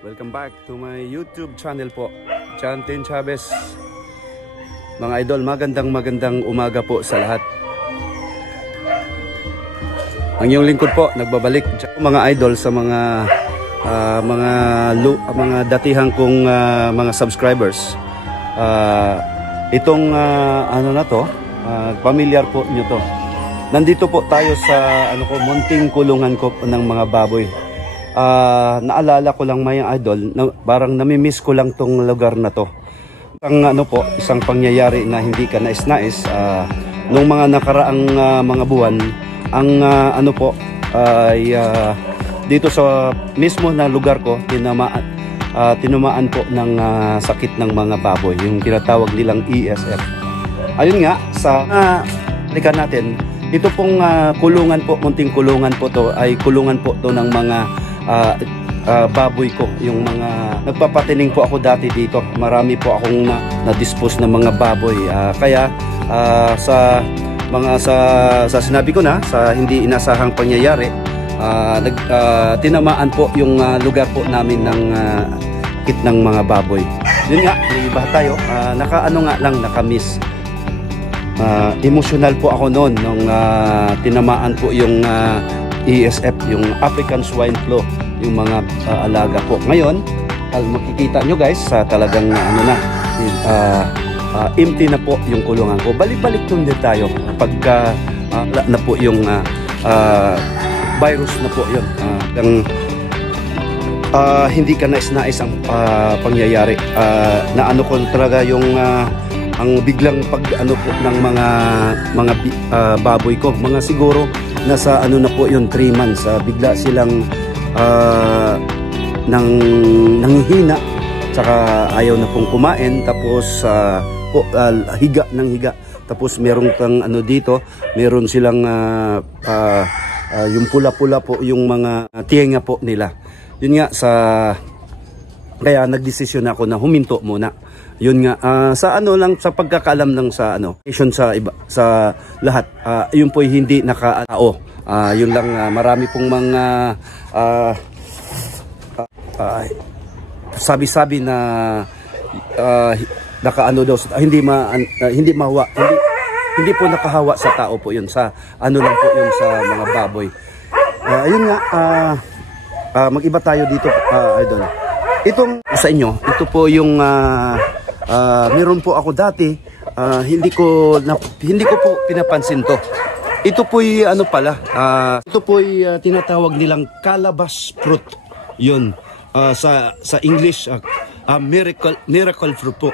Welcome back to my YouTube channel po, Chantin Chavez. Mga idol, magandang umaga po sa lahat. Ang iyong lingkod po, nagbabalik mga idol sa mga datihang kong mga subscribers. Itong ano na to, pamilyar po nyo to. Nandito po tayo sa munting kulungan ko ng mga baboy. Naalala ko lang mga idol, parang namimiss ko lang tong lugar na to. Isang pangyayari na hindi ka nais-nais nung mga nakaraang mga buwan, ang dito sa mismo na lugar ko tinamaan po ng sakit ng mga baboy, yung tinatawag nilang ESF. Ayun nga, sa balikan natin, ito pong kulungan po, munting kulungan po to, ay kulungan po to ng mga baboy ko, yung mga nagpapatining po ako dati dito. Marami po akong na-dispose ng mga baboy, kaya sa sinabi ko na, sa hindi inasahang pangyayari, tinamaan po yung lugar po namin ng sakit ng mga baboy. Yun nga, iba tayo, nakamiss. Emotional po ako noon nung tinamaan po yung ESF, yung African Swine Flu, yung mga alaga po. Ngayon, makikita nyo guys, talagang empty na po yung kulungan ko. Balik-balik din tayo pagka na po yung virus na po yun. Hindi ka nais-nais ang pangyayari. Naano ko talaga yung ang biglang pag po ng mga baboy ko, mga siguro nasa na po yun, 3 months, bigla silang nanghihina, tsaka ayaw na pong kumain, tapos higa ng higa, tapos meron kang dito, meron silang yung pula-pula po yung mga tiyenga po nila. Yun nga, kaya nagdesisyon ako na huminto muna. Yun nga, sa sa pagkakaalam ng sa iba, sa lahat, yun po hindi nakatao. Yun lang, marami pong mga sabi-sabi na hindi po nakahawa sa tao po yun, sa lang po yun sa mga baboy. Yun nga, mag-iba tayo dito, idol. Itong sa inyo, ito po yung meron po ako dati, hindi ko po pinapansin to. Ito po'y ito po'y tinatawag nilang calabash fruit. Yun, sa English, miracle fruit po.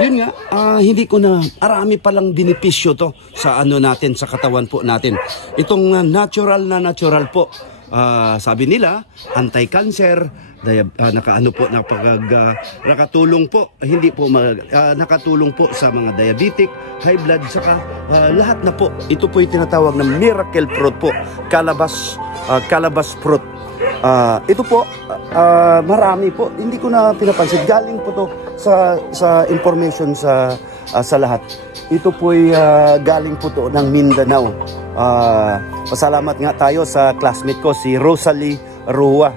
Yun nga, hindi ko na, arami palang benepisyo to sa natin, sa katawan po natin. Itong natural po. Sabi nila, anti-cancer, nakatulong po, nakatulong po sa mga diabetic, high blood, saka lahat na po. Ito po yung tinatawag na miracle fruit po, calabash fruit. Ito po, marami po, hindi ko na pinapansin, galing po to sa information sa lahat. Ito po ay galing po to ng Mindanao. Pasalamat nga tayo sa classmate ko, si Rosalie Rua.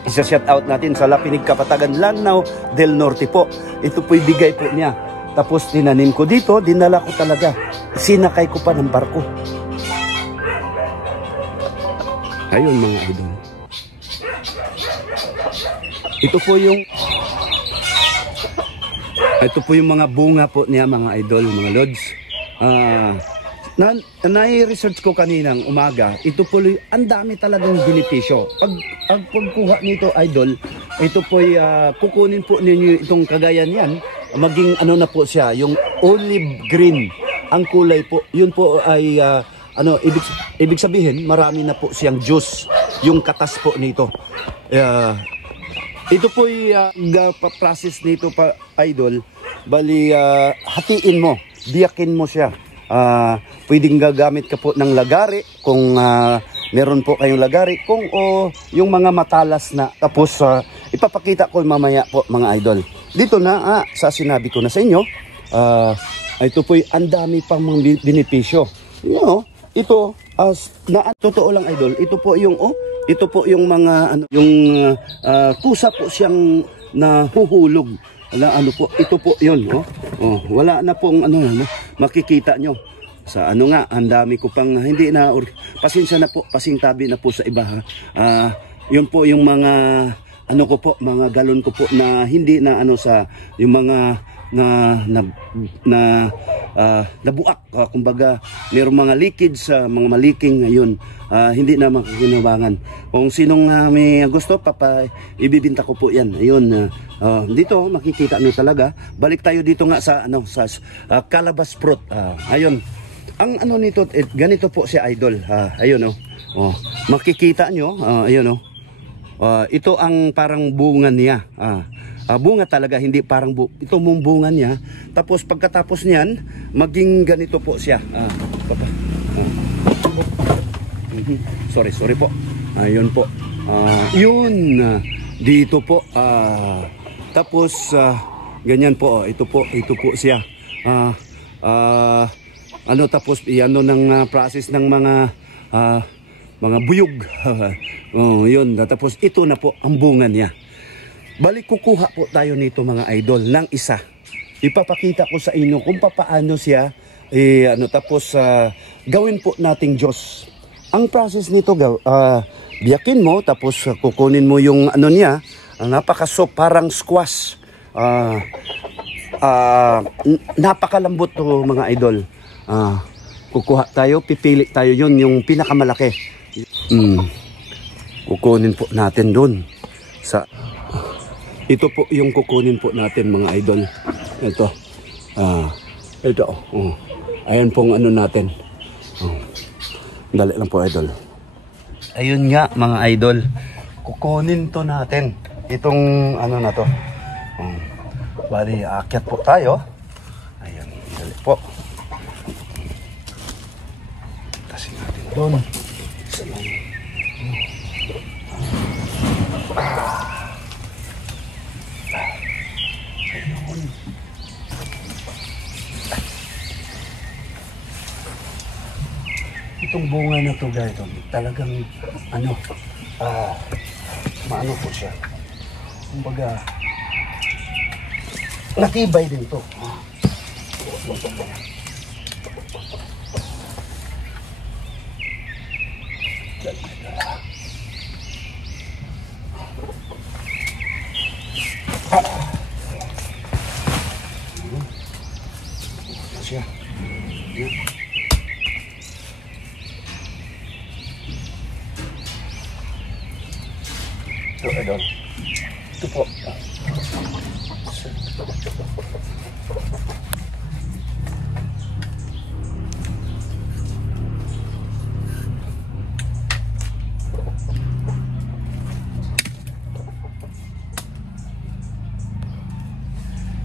Isa-shout out natin sa Lapinig, Kapatagan, Lanao del Norte po. Ito po'y bigay po niya. Tapos tinanim ko dito, dinala ko talaga. Sinakay ko pa ng barko. Ayun mga idol. Ito po yung mga bunga po niya mga idol, mga lods. Na-research ko kaninang umaga, ito po ang dami talagang benepisyo. Pagkuha nito idol, ito po kukunin po ninyo itong kagayan yan, maging na po siya, yung olive green ang kulay po. Yun po ay ibig sabihin marami na po siyang juice, yung katas po nito. Ito po ay process nito pa idol, bali hatiin mo, biyakin mo siya. Pwedeng gagamit ka po ng lagari kung meron po kayong lagari, kung yung mga matalas na. Tapos ipapakita ko mamaya po mga idol. Dito na sa sinabi ko na sa inyo, ito po ang dami pang mga benepisyo. Ito totoo lang idol, ito po yung ito po yung mga ano, yung kusa po siyang nahuhulog. Wala ano po, ito po 'yon, oh. Oh, wala na pong ano, makikita nyo. Sa ano nga, ang dami ko pang hindi na pasensya na po, pasintabi na po sa iba ha. Yun po yung mga ano ko po, mga galon ko po na hindi na ano sa yung mga nabuak, kumbaga mayroong mga leakage sa mga maliking ngayon, hindi na makakinabangan. Kung sinong may gusto, ibibinta ko po yan. Ayun, dito makikita nyo talaga. Balik tayo dito nga sa ano, sa calabash fruit. Ayun, ang ano nito, ganito po si Idol. Ayun, oh, makikita nyo, ayun, ito ang parang bunga niya. Bunga talaga, hindi parang ito mong bunga niya. Tapos pagkatapos niyan, maging ganito po siya. Sorry po. Ayun po. Yun. Dito po. Tapos ganyan po. Ito po siya. Ano tapos iano ng process ng mga buyog. Yun. Tapos ito na po ang bunga niya. Balik kukuha po tayo nito mga idol ng isa. Ipapakita ko sa inyo kung paano siya tapos gawin po nating Diyos. Ang process nito biyakin mo tapos kukunin mo yung ano niya, napaka-soft, parang squash. Napakalambot to mga idol. Kukuha tayo, pipili tayo yun yung pinakamalaki. Kukunin po natin doon sa ito po yung kukunin po natin mga idol. Ito. Ito. Ayan pong ano natin. Dali lang po idol. Ayun nga mga idol. Kukunin to natin. Itong ano na to. Bali, aakyat po tayo. Ayan. Dali po. Tasin natin doon. Itong bunga na to guys, talagang ano, maano po siya. Kumbaga, natibay din to. Siya. Ito, idol. Ito po.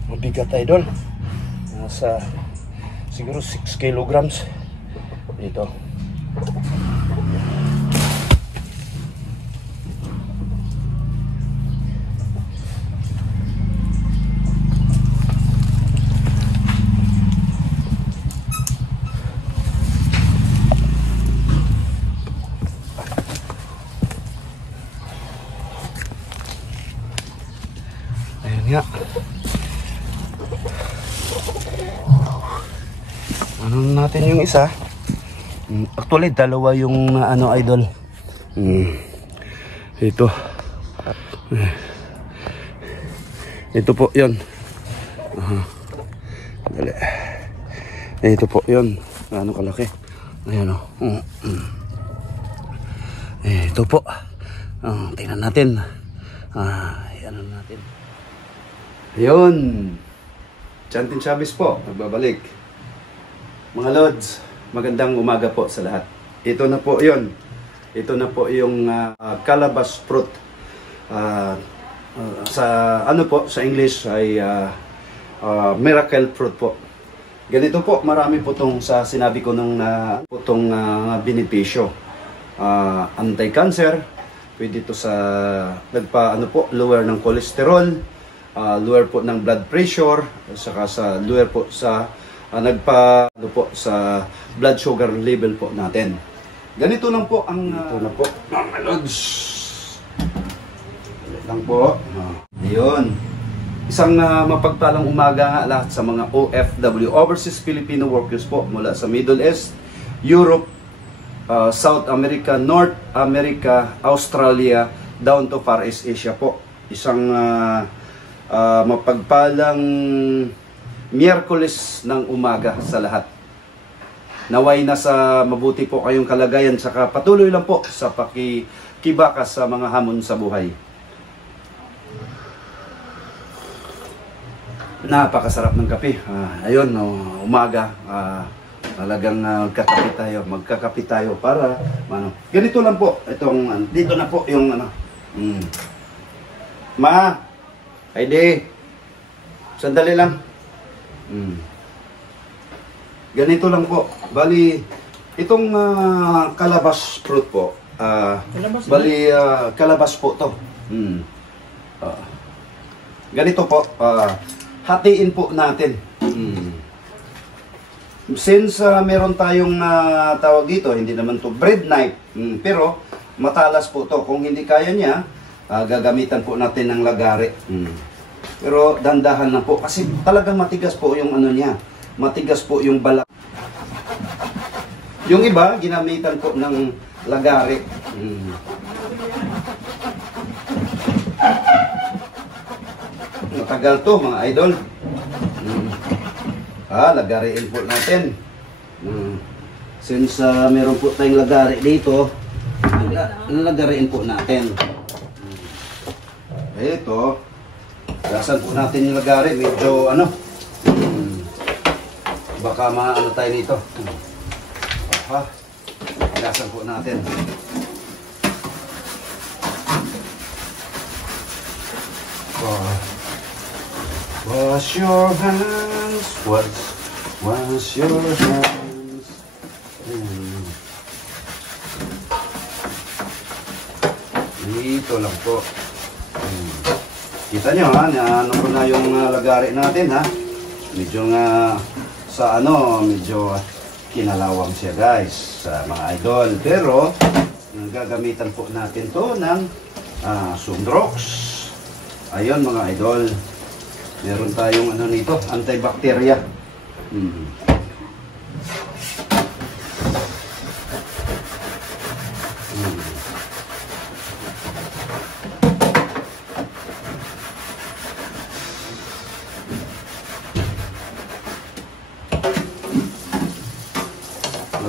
Mabigat, idol. Nasa siguro 6 kilograms dito. Ayun nga. Ano natin yung isa? Actually, dalawa yung ano idol. Ito. Ito po 'yon. Dali. Ito po 'yon. Ano kalaki. Ayan oh. Ito po. Tingnan natin. Ayan natin. Ayun. Chantin Chavez po, nagbabalik. Mga Lods, magandang umaga po sa lahat. Ito na po 'yon. Ito na po yung calabash fruit. Sa ano po, sa English ay miracle fruit po. Ganito po, marami po tong sa sinabi ko nung po tong benepisyo. Anti-cancer, pwede to sa lower ng cholesterol, lower po ng blood pressure, saka sa lower po sa sa blood sugar level po natin. Ganito lang po ang... Ito na po, mga lods. Ganito lang po. Ayun. Isang mapagpalang umaga nga lahat sa mga OFW, Overseas Filipino Workers po, mula sa Middle East, Europe, South America, North America, Australia, down to Far East Asia po. Isang mapagpalang Miyerkules ng umaga sa lahat. Naway na sa mabuti po kayong kalagayan, saka patuloy lang po sa pakikibaka sa mga hamon sa buhay. Napakasarap ng kape. Ayun, umaga. Talagang magkakape tayo para ganito lang po. Itong dito na po yung Ma, Heidi. Sandali lang. Ganito lang po. Bali itong kalabas fruit po. Kalabas po to. Ganito po. Hatiin po natin. Since meron tayong tawag dito, hindi naman to bread knife, pero matalas po to. Kung hindi kaya niya, gagamitan po natin ng lagari. Pero dandahan na po kasi talagang matigas po yung ano niya. Matigas po yung balat. Yung iba, ginamitan po ng lagari. Matagal to mga idol. Lagariin po natin. Since meron po tayong lagari dito, lagariin po natin. Ito, gasan po natin yung lagari. Medyo baka maano tayo nito. Gasan po natin. Wash your hands, wash your hands. Dito lang po. Kita nyo ano po na yung lagari natin Medyo medyo kinalawang siya guys sa mga idol. Pero gagamitan po natin to ng Sunrox. Ayun mga idol. Meron tayong nito, antibacteria.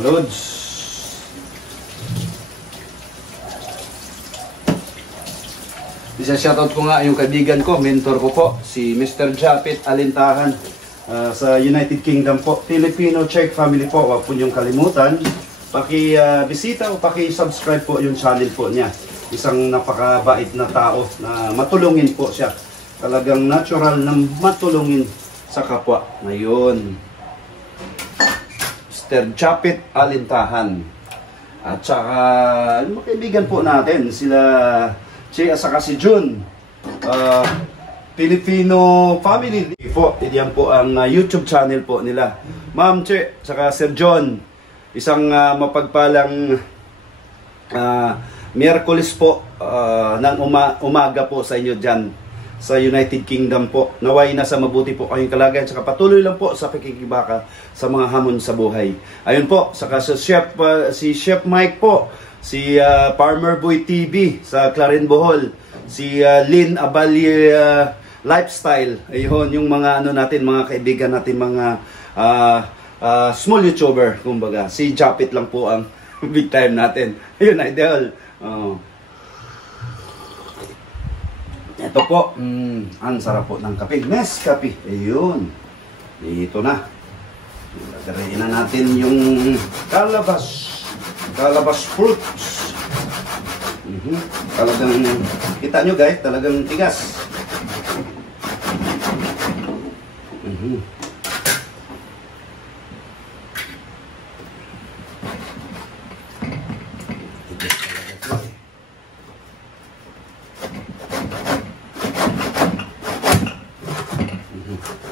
Lods. Isa-shoutout ko nga yung kaibigan ko, mentor ko po, si Mr. Japit Alintahan sa United Kingdom po. Filipino Czech family po, huwag po niyong kalimutan. Paki-bisita o paki-subscribe po yung channel po niya. Isang napakabait na tao na matulungin po siya. Talagang natural na matulungin sa kapwa. Ngayon, Mr. Japit Alintahan. At saka, yung kaibigan po natin, sila Che at saka si Jun, Filipino Family po. Yan po ang YouTube channel po nila. Ma'am Che, saka Sir John, isang mapagpalang Miyerkules po ng umaga po sa inyo dyan sa United Kingdom po. Naway na sa mabuti po kayong kalagayan, saka patuloy lang po sa pakikibaka sa mga hamon sa buhay. Ayun po, saka si Chef Mike po, si Farmer Boy TV sa Clarin Bohol, si Lynn Abalye Lifestyle. Ayun, yung mga natin, mga kaibigan natin, mga small YouTuber, kumbaga. Si Japit lang po ang big time natin. Ayun, idol. Ito po, ang sarap po ng kape. Nescafe. Ayun. Ito na. Lagariin na natin yung Calabas fruits. Talagang, kita nyo guys, talagang tigas.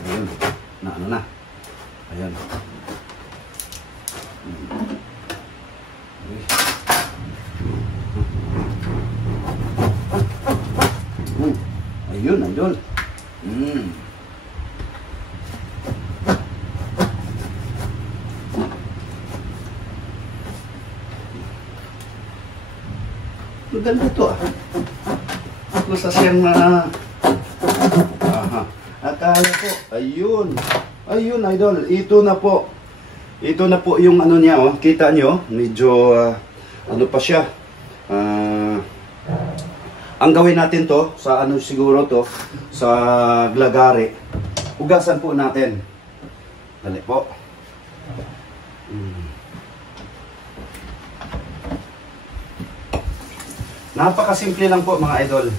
Ayun, na. Ayan. Ayun, idol. Maganda ito ah. Gusto siyang akala ko, ayun. Ayun, idol. Ito na po. Ito na po yung ano niya, oh. Kita nyo, medyo, ano pa siya. Ang gawin natin to, sa ano siguro to, sa glagari. Ugasan po natin. Dali po. Napakasimple lang po mga idol.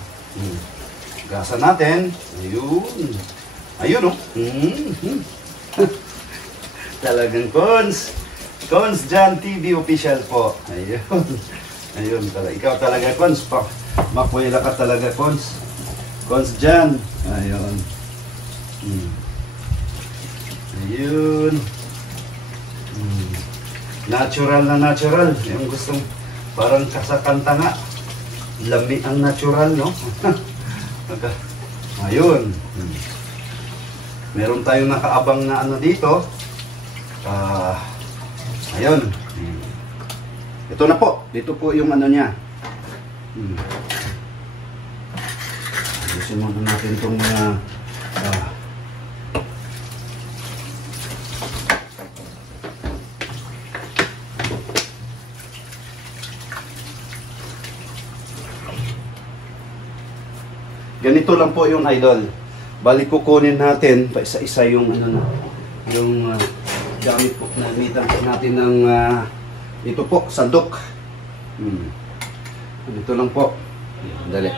Ugasan natin. Ayun. Ayun oh. Talagang Cons Jan TV official po. Ayun. Ayun talaga. Ikaw talaga Cons pa. Mapuela ka talaga Cons Jan. Ayun. Ayun. Natural na natural. Yung gustong parang kasakanta nga. Lami ang natural, no? Ayun. Meron tayong nakaabang na ano dito. Ayun. Ito na po. Dito po yung ano niya. Ayusin muna natin itong mga ganito lang po yung idol. Balik kukunin natin pa isa-isa yung ano na, yung gamit po na gamitan po natin ng ito po, sandok. Ito lang po. Dali.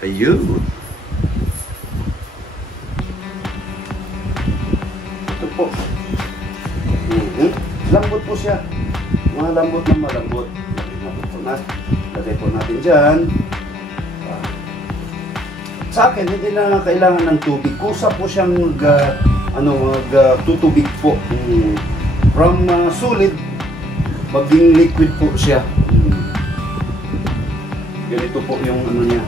Ayun. Ito po. Lambot po siya. Mga lambot na malambot. Lagay po natin dyan. Sa akin, hindi na kailangan ng tubig. Kusa po siyang tutubig po. From solid, maging liquid po siya. Ganito po yung ano niya.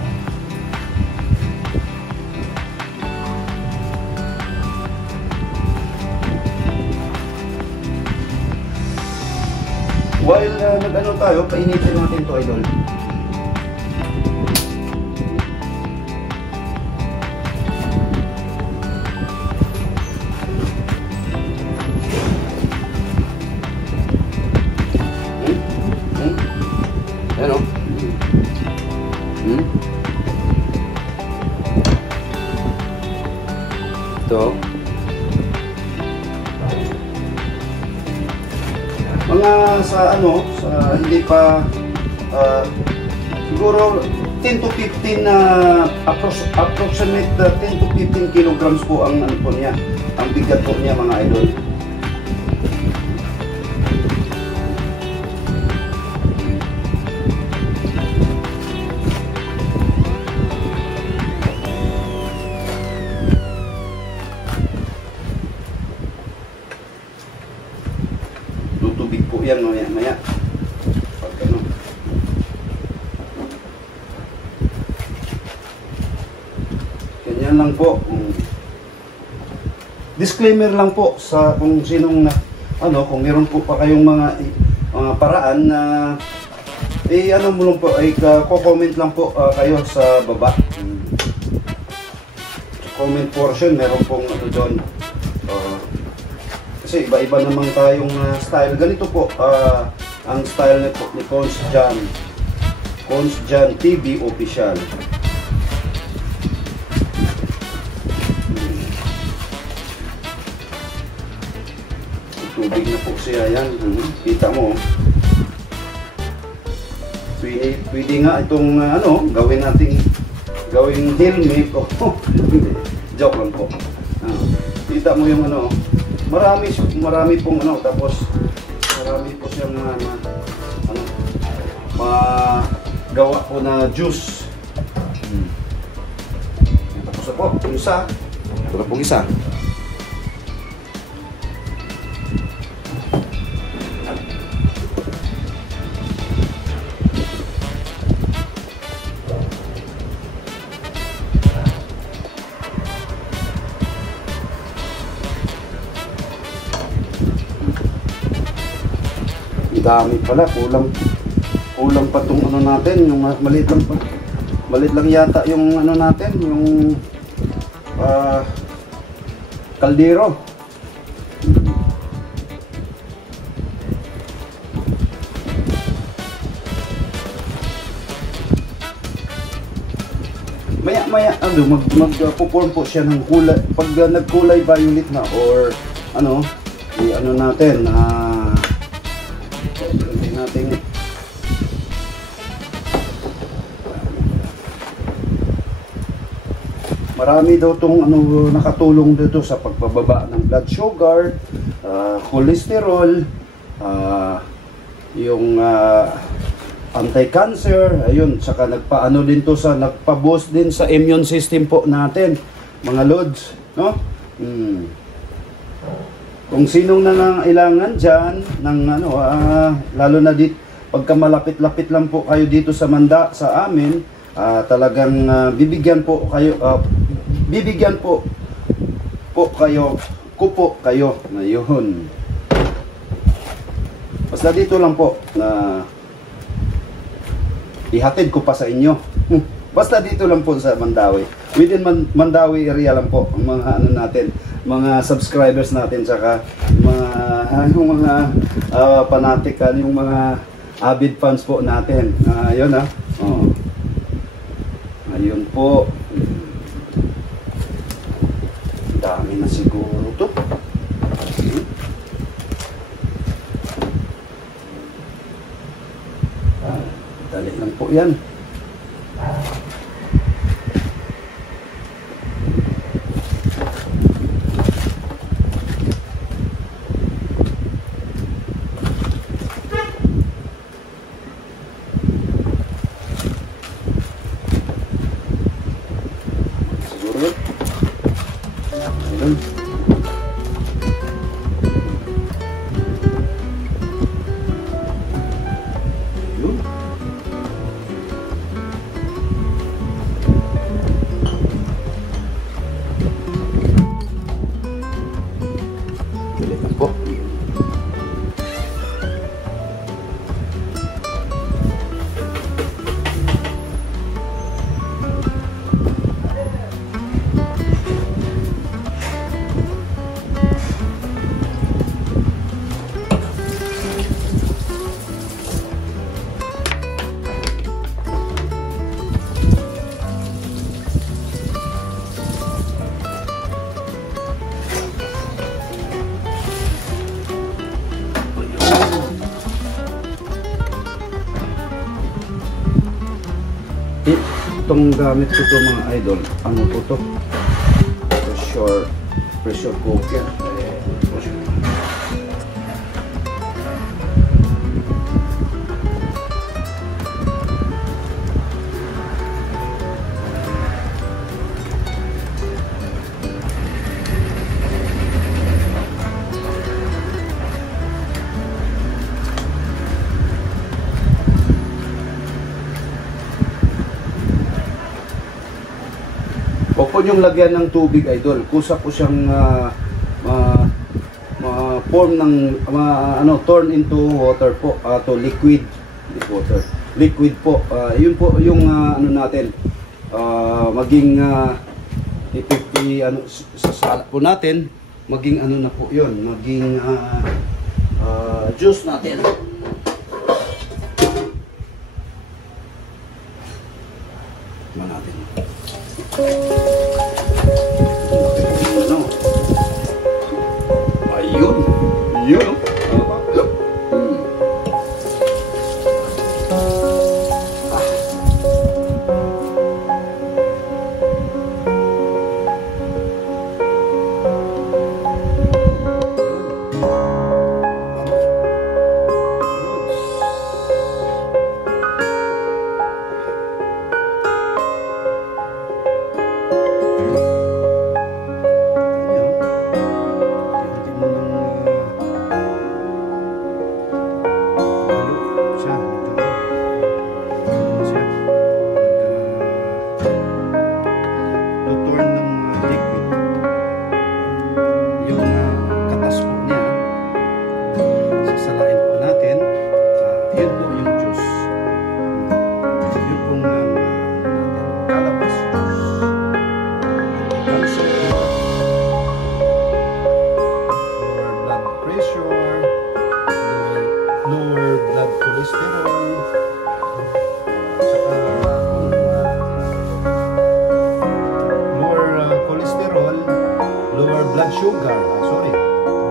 While nag-ano tayo, painitin natin to idol. Ano? Ito. Mga sa ano, sa hindi pa siguro 10 to 15 approximate 10 to 15 kilograms po ang ano po niya, ang bigat po niya mga idol. Tutubig po yan maya. Pag ano. Ganyan lang po. Disclaimer lang po sa kung sinong kung meron po pa kayong mga paraan na ano mo lang po, comment lang po kayo sa baba. Comment portion, meron pong ano doon. Kasi iba-iba naman tayong style. Ganito po ang style ni Cons Jan TV official. Tubig na po siya yan. Kita mo. Pwede nga itong gawin helmet. Joke lang po. Kita mo yung marami pong tapos marami po siyang gawa po na juice. Tapos na po, yung isa. Ito na pong isa. Dami pala, kulang pa tong ano natin, yung maliit lang yata yung ano natin, yung kaldero. Maya magpo-form po siya ng kulay. Pag nagkulay violet na or ano, ano natin natin marami daw tong ano nakatulong dito sa pagbababa ng blood sugar, cholesterol, yung anti-cancer, ayun, saka nagpaano din to sa nagpa-boost din sa immune system po natin, mga lods, no? Kung sinong nangangailangan dyan ng ano, lalo na dito, pagka malapit-lapit lang po kayo dito sa sa amin, talagang bibigyan po kayo ngayon. Basta dito lang po na ihatid ko pa sa inyo. Basta dito lang po sa Mandawi. Within Mandawi area lang po ang mga ano natin, mga subscribers natin, saka yung mga fanatical, yung mga avid fans po natin. Ayun oh. Ayun po. Dami na siguro to. Dali lang po yan. Itong gamit ko to mga idol, ano po to? Pressure cooker. Huwag po yung lagyan ng tubig, idol. Kusa po siyang form ng turn into water po, to liquid water. Liquid po. Yun po yung ano natin, maging sasala po natin, maging ano na po yun, maging juice natin. Tignan natin. Ayun. Yun. Yun po yung juice. Yun pong calabas juice. Also, lower blood pressure, lower blood cholesterol, saka lower cholesterol, lower blood sugar. Sorry,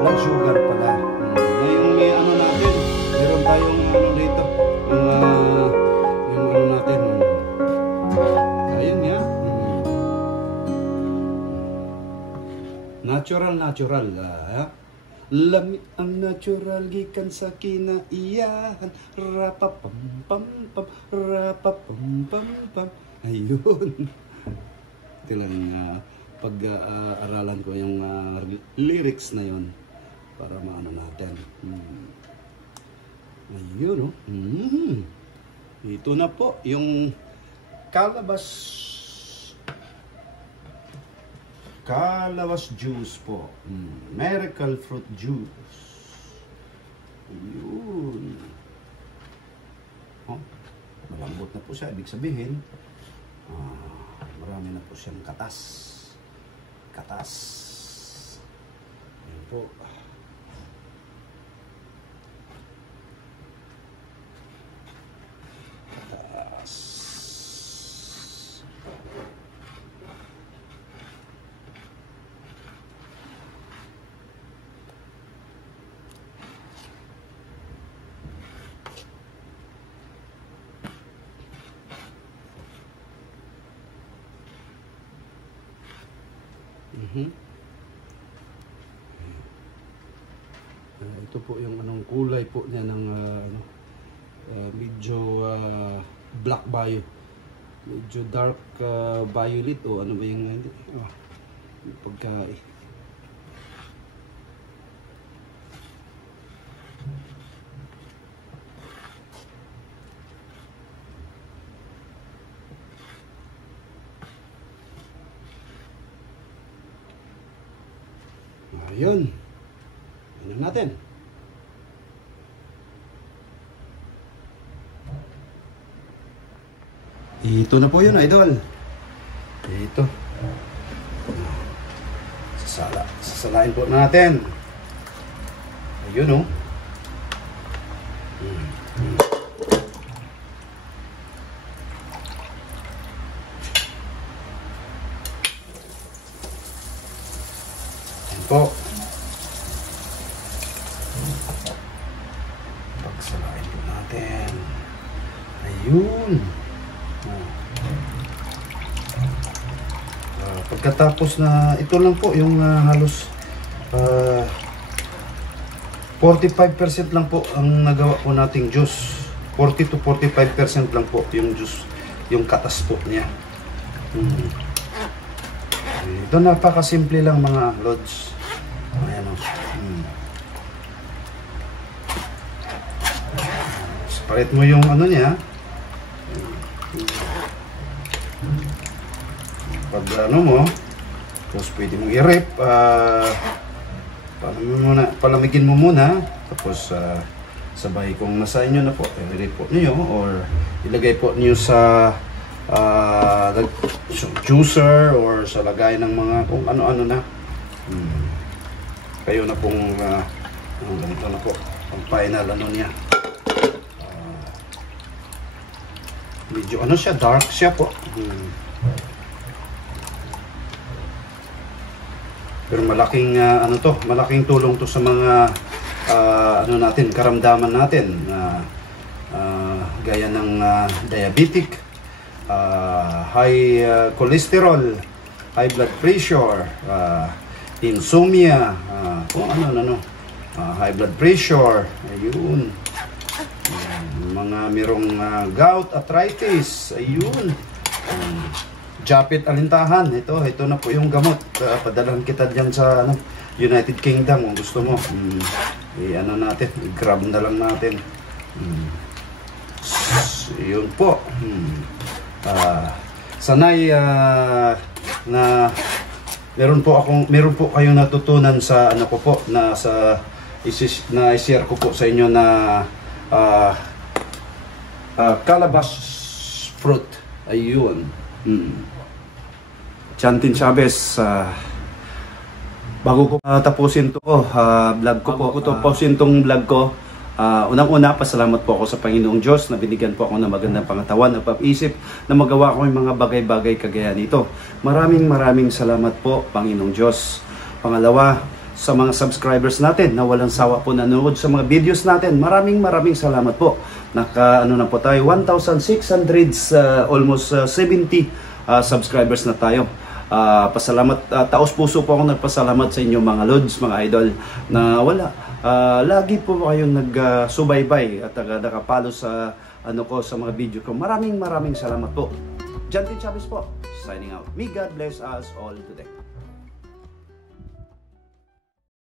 blood sugar pala. Ngayong may ano natin, meron tayong ano dito, yung ano natin. Ayun nga. Natural. Lami ang natural gikan sa kinaiyahan. Rapapam pam pam, rapapam pam pam. Ayun. Ito lang pag-aralan ko yung lyrics na yon para maano natin. Ayun, oh. Ito na po yung calabas juice po. Miracle fruit juice. Ayun. Oh, malambot na po siya. Ibig sabihin, marami na po siyang katas. Ayun po. Katas. Ito po yung anong kulay po niya ng medyo black violet, medyo dark violet o ano ba yung pagka ayun. Ano natin? Ito na po yun, idol. Ito. Sasalain po natin. Ayun, oh. Ayan po. Pagsalain po natin. Ayun. Pagkatapos na ito lang po yung halos 45% lang po ang nagawa po nating juice. 40 to 45% lang po yung juice, yung katas po niya. Ito napakasimple lang mga lods. Ayan o. Separate mo yung ano niya. Pag ano mo, tapos pwede mong i-rep, palamigin mo muna, tapos sabay kung nasa inyo na po, i-rep po niyo or ilagay po niyo sa juicer or sa lagay ng mga kung ano-ano na. Kayo na pong ganito na po, ang final ano niya. Medyo ano siya, dark siya po. Pero malaking ano to, malaking tulong to sa mga ano natin, karamdaman natin gaya ng diabetic, high cholesterol, high blood pressure, insomnia, kung ano, high blood pressure, ayun. Mga merong gout, arthritis, ayun. Japit alintahan, ito na po yung gamot. Padalan kita diyan sa United Kingdom kung gusto mo. I-ano natin, i-grab na lang natin. Yun po. Sanay na meron po kayong natutunan sa ano ko po na i-share ko po sa inyo na calabash fruit. Ayun. Chantin Chavez, bago ko tapusin to vlog ko po, tapusin tong vlog ko, unang-una, pasalamat po ako sa Panginoong Diyos na binigyan po ako ng magandang pangatawan at pag-isip na magawa ko yung mga bagay-bagay kagaya nito. Maraming salamat po, Panginoong Diyos. Pangalawa, sa mga subscribers natin na walang sawa po nanonood sa mga videos natin, maraming salamat po. Ano na po tayo, 1,600, almost 70 subscribers na tayo. Pasalamat, taos puso po ako nagpasalamat sa inyo mga lods, mga idol, na lagi po kayong nagsubaybay at nakapalo sa sa mga video ko. Maraming salamat po. Chantin Chavez po, signing out. May God bless us all today.